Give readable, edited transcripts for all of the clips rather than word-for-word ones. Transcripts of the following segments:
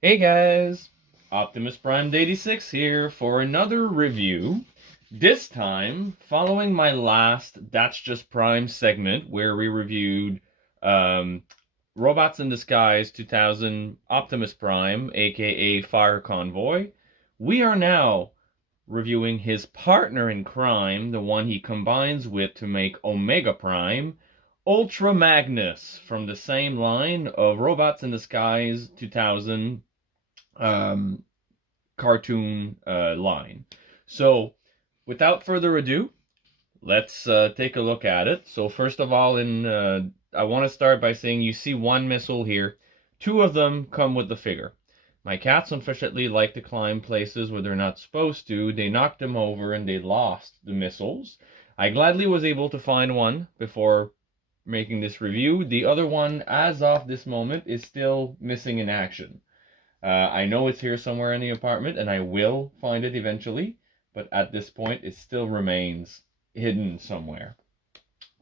Hey guys, Optimus Prime 86 here for another review. This time, following my last That's Just Prime segment where we reviewed um, Robots in Disguise 2000 Optimus Prime, aka Fire Convoy, we are now reviewing his partner in crime, the one he combines with to make Omega Prime, Ultra Magnus, from the same line of Robots in Disguise 2000 um, cartoon line. So, without further ado, let's take a look at it. So, first of all, I want to start by saying you see one missile here. Two of them come with the figure. My cats unfortunately like to climb places where they're not supposed to. They knocked them over and they lost the missiles. I gladly was able to find one before making this review. The other one, as of this moment, is still missing in action. I know it's here somewhere in the apartment, and I will find it eventually, but at this point, it still remains hidden somewhere.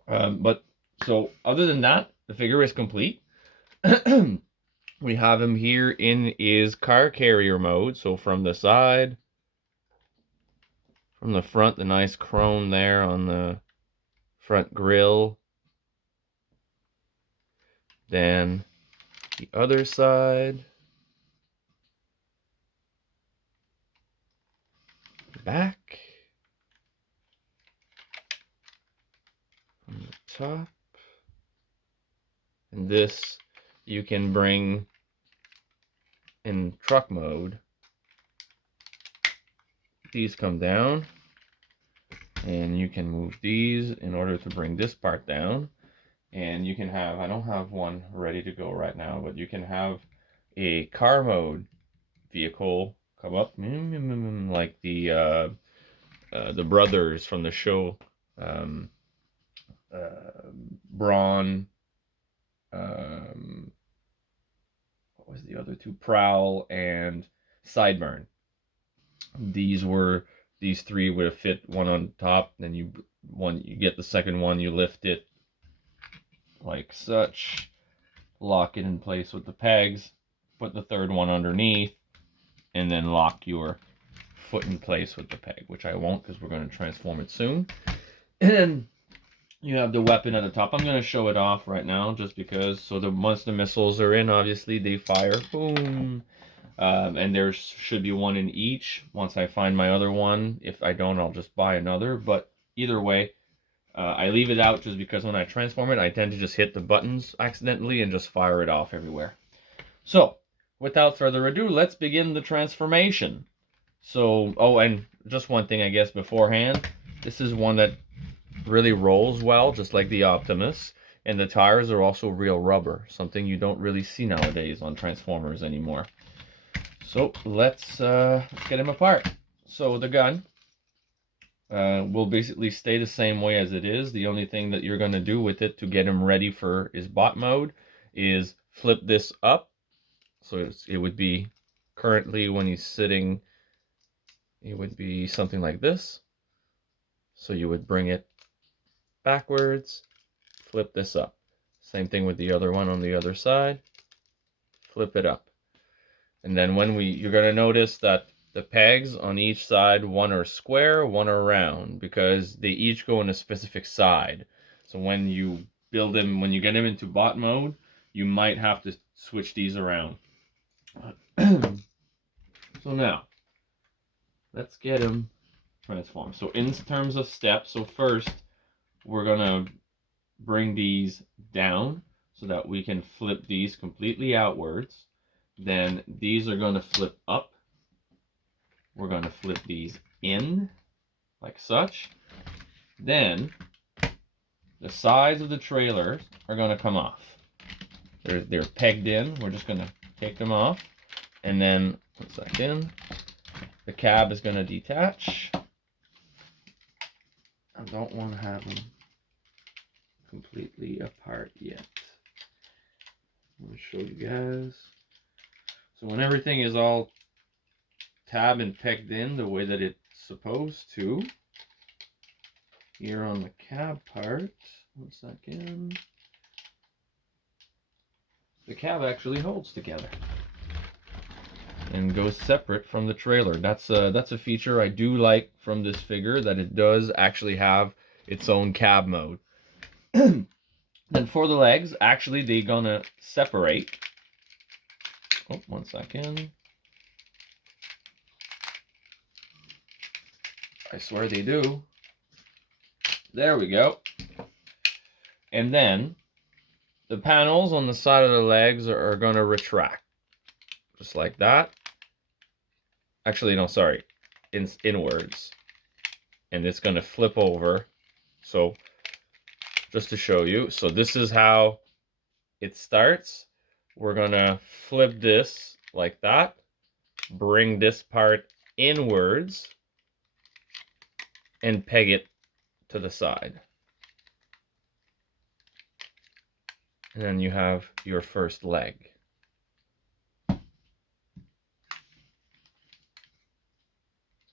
But so, other than that, the figure is complete. We have him here in his car carrier mode. So, from the side, from the front, the nice chrome there on the front grille. Then the other side. Back. From the top. And this you can bring in truck mode. These come down, and you can move these in order to bring this part down. And you can have, I don't have one ready to go right now, but you can have a car mode vehicle come up like the brothers from the show, um, Braun, what was the other two? Prowl and Sideburn. These three would have fit one on top. Then you get the second one, you lift it like such, lock it in place with the pegs, put the third one underneath, and then lock your foot in place with the peg, which I won't because we're going to transform it soon. And then you have the weapon at the top. I'm going to show it off right now just because. So once the missiles are in, obviously they fire. Boom. And there should be one in each. Once I find my other one, if I don't, I'll just buy another. But either way, I leave it out just because when I transform it, I tend to just hit the buttons accidentally and just fire it off everywhere. So, without further ado, let's begin the transformation. So, oh, and just one thing I guess beforehand. This is one that really rolls well, just like the Optimus. And the tires are also real rubber, something you don't really see nowadays on Transformers anymore. So let's get him apart. So the gun will basically stay the same way as it is. The only thing that you're going to do with it to get him ready for his bot mode is flip this up. So it would be currently when he's sitting, it would be something like this. So you would bring it backwards, flip this up. Same thing with the other one on the other side. Flip it up. And then you're going to notice that the pegs on each side, one are square, one are round, because they each go in a specific side. So when you when you get him into bot mode, you might have to switch these around. So now, let's get him transformed. So in terms of steps, so first, we're going to bring these down so that we can flip these completely outwards. Then these are going to flip up. We're going to flip these in like such. Then the sides of the trailers are going to come off. They're pegged in. We're just going to take them off. And then, one second, the cab is going to detach. I don't want to have them completely apart yet. I'm going to show you guys. So when everything is all tab and pegged in the way that it's supposed to, here on the cab part, one second, the cab actually holds together. and goes separate from the trailer. That's a feature I do like from this figure, that it does actually have its own cab mode. Then for the legs, actually they're gonna separate. Oh, 1 second. I swear they do. There we go. And then the panels on the side of the legs are gonna retract. Just like that. Actually, no, sorry. Inwards. And it's gonna flip over. So just to show you, so this is how it starts. We're gonna flip this like that, bring this part inwards, and peg it to the side. And then you have your first leg.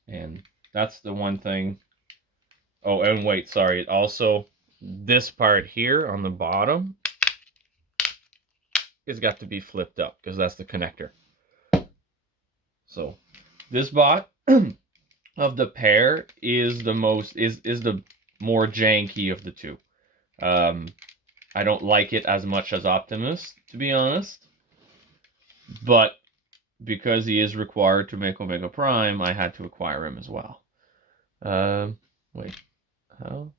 And that's the one thing. Oh, and wait, sorry. Also, this part here on the bottom has got to be flipped up because that's the connector. So this bot of the pair is the more janky of the two. I don't like it as much as Optimus, to be honest. But because he is required to make Omega Prime, I had to acquire him as well. Wait, how?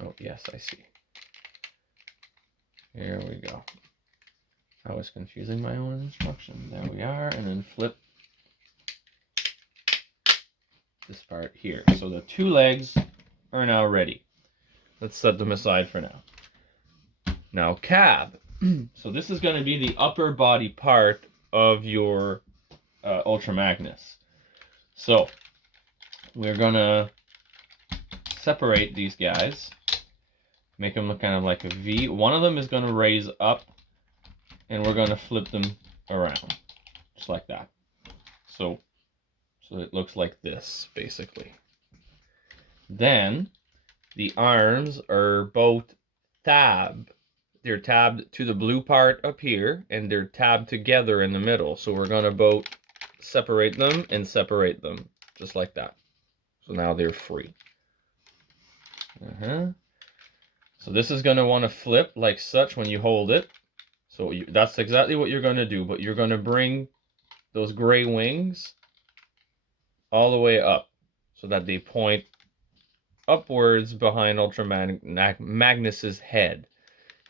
Oh, yes, I see. Here we go. I was confusing my own instruction. There we are, and then flip this part here. So the two legs are now ready. Let's set them aside for now. Now cab. So this is going to be the upper body part of your Ultra Magnus. So we're going to separate these guys. Make them look kind of like a V. One of them is going to raise up, and we're going to flip them around. Just like that. So it looks like this, basically. Then the arms are both tabbed. They're tabbed to the blue part up here, and they're tabbed together in the middle. So we're going to both separate them and separate them, just like that. So now they're free. So this is going to want to flip like such when you hold it. So that's exactly what you're going to do, but you're going to bring those gray wings all the way up so that they point upwards behind Ultra Magnus's head.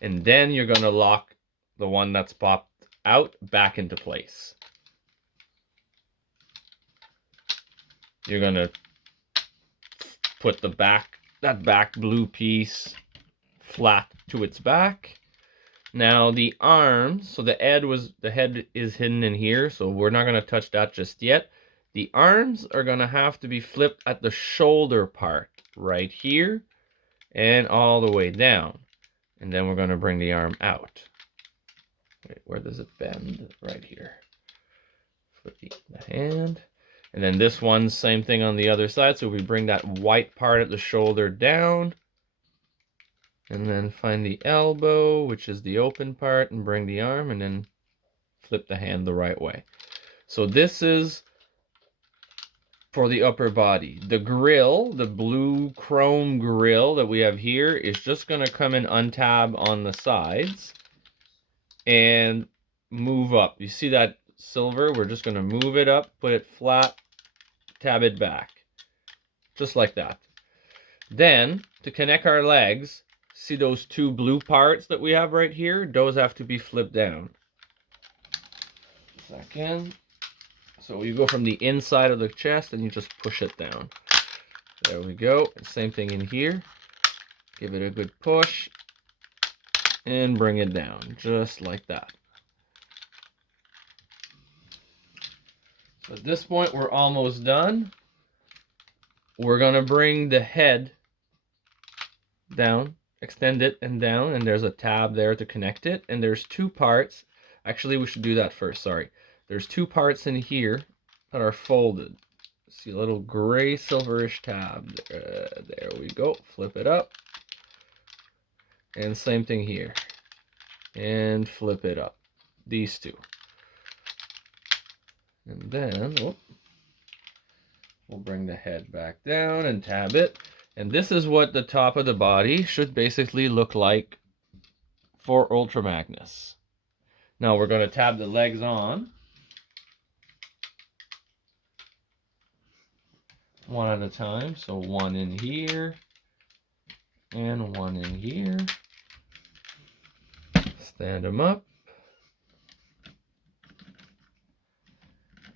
And then you're going to lock the one that's popped out back into place. You're going to put that back blue piece flat to its back. Now the arms, so the head is hidden in here, so we're not going to touch that just yet. The arms are going to have to be flipped at the shoulder part right here and all the way down. And then we're going to bring the arm out. Wait, where does it bend? Right here. Flip the hand. And then this one, same thing on the other side. So we bring that white part at the shoulder down. And then find the elbow, which is the open part, and bring the arm, and then flip the hand the right way. So this is for the upper body. The grill, the blue chrome grill that we have here, is just going to come and untab on the sides and move up. You see that silver? We're just going to move it up, put it flat, tab it back. Just like that. Then, to connect our legs, see those two blue parts that we have right here? Those have to be flipped down. Second. So you go from the inside of the chest and you just push it down. There we go. Same thing in here. Give it a good push and bring it down, just like that. So at this point, we're almost done. We're going to bring the head down, extend it and down, and there's a tab there to connect it. And there's two parts. Actually, we should do that first, sorry. There's two parts in here that are folded. See a little gray silverish tab. There we go. Flip it up. And same thing here. and flip it up. These two. And then we'll bring the head back down and tab it. And this is what the top of the body should basically look like for Ultra Magnus. Now we're going to tab the legs on. One at a time. So one in here and one in here. Stand them up.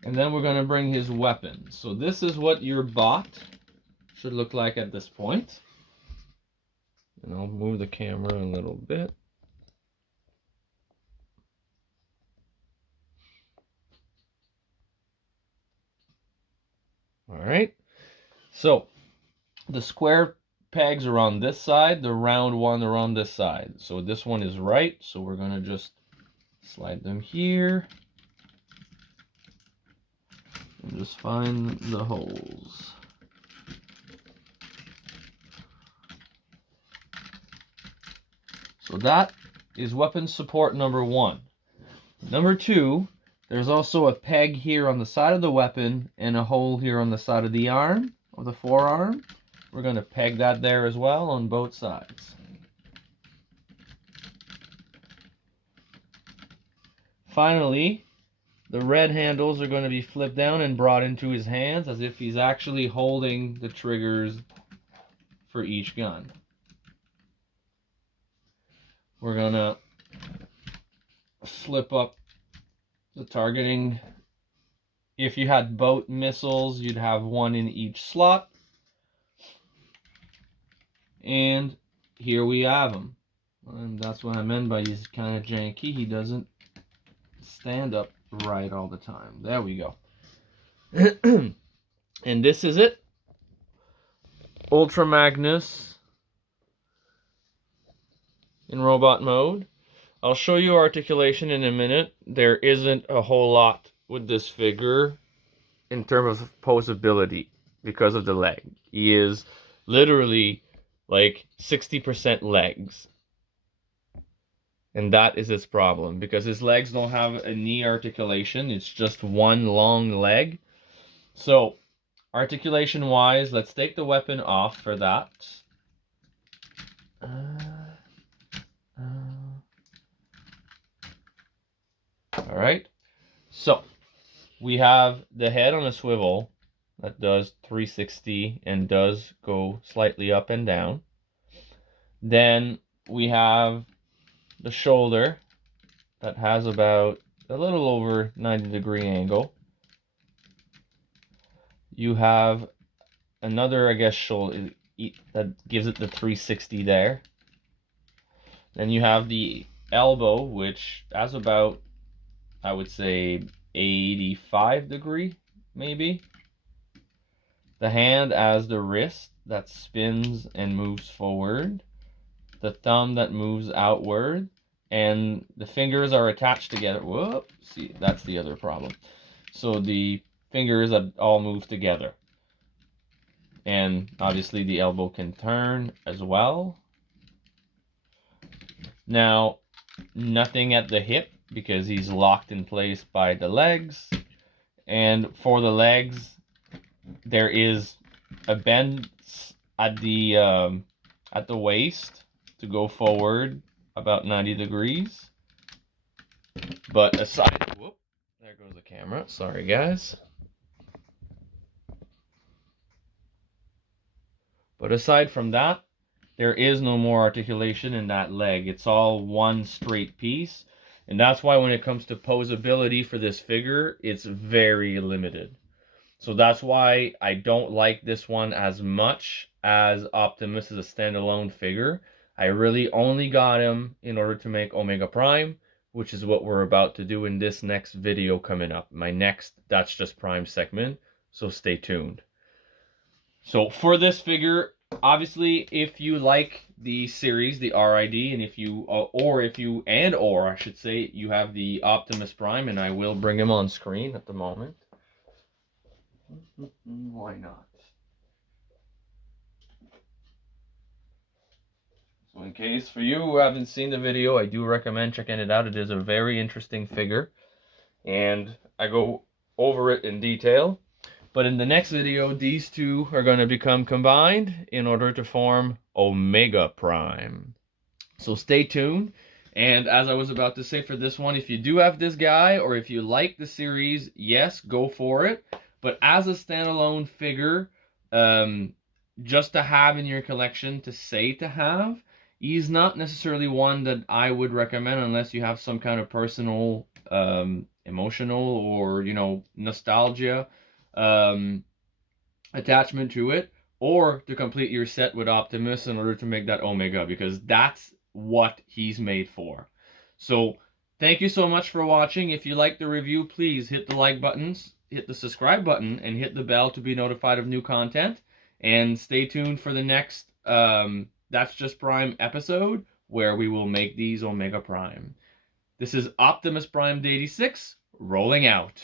And then we're going to bring his weapon. So this is what your bot should look like at this point. And I'll move the camera a little bit. All right. So the square pegs are on this side, the round one are on this side. So this one is right, so we're going to just slide them here. And just find the holes. So that is weapon support number 1. Number 2, there's also a peg here on the side of the weapon and a hole here on the side of the arm, or the forearm. We're going to peg that there as well on both sides. Finally, the red handles are going to be flipped down and brought into his hands as if he's actually holding the triggers for each gun. We're going to flip up the targeting. If you had both missiles, you'd have one in each slot. And here we have him. And that's what I meant by he's kind of janky. He doesn't stand up right all the time. There we go. And this is it. Ultra Magnus in robot mode. I'll show you articulation in a minute. There isn't a whole lot with this figure in terms of posability because of the leg. He is literally like 60% legs. And that is his problem because his legs don't have a knee articulation. It's just one long leg. So articulation wise, let's take the weapon off for that. All right, so we have the head on a swivel that does 360 and does go slightly up and down. Then we have the shoulder that has about a little over 90-degree angle. You have another, I guess, shoulder that gives it the 360 there. Then you have the elbow, which has about, I would say, 85-degree, maybe. The hand as the wrist that spins and moves forward. The thumb that moves outward. And the fingers are attached together. Whoop, see, that's the other problem. So the fingers that all move together. And obviously the elbow can turn as well. Now, nothing at the hip because he's locked in place by the legs. And for the legs, there is a bend at the waist to go forward about 90 degrees. But aside, whoop, there goes the camera. Sorry, guys. But aside from that, there is no more articulation in that leg. It's all one straight piece. And that's why when it comes to posability for this figure, it's very limited. So that's why I don't like this one as much as Optimus as a standalone figure. I really only got him in order to make Omega Prime, which is what we're about to do in this next video coming up. My next That's Just Prime segment, so stay tuned. So for this figure, obviously, if you like the series, the RID, and if you, or I should say, you have the Optimus Prime, and I will bring him on screen at the moment. Why not? So in case for you who haven't seen the video, I do recommend checking it out. It is a very interesting figure, and I go over it in detail. But in the next video, these two are going to become combined in order to form Omega Prime. So stay tuned. And as I was about to say for this one, if you do have this guy, or if you like the series, yes, go for it. But as a standalone figure, just to have in your collection, to say to have, he's not necessarily one that I would recommend unless you have some kind of personal, emotional, or, you know, nostalgia attachment to it, or to complete your set with Optimus in order to make that Omega, because that's what he's made for. So thank you so much for watching. If you like the review, please hit the like buttons, hit the subscribe button, and hit the bell to be notified of new content. And stay tuned for the next That's Just Prime episode, where we will make these Omega Prime. This is Optimus Prime 86 rolling out.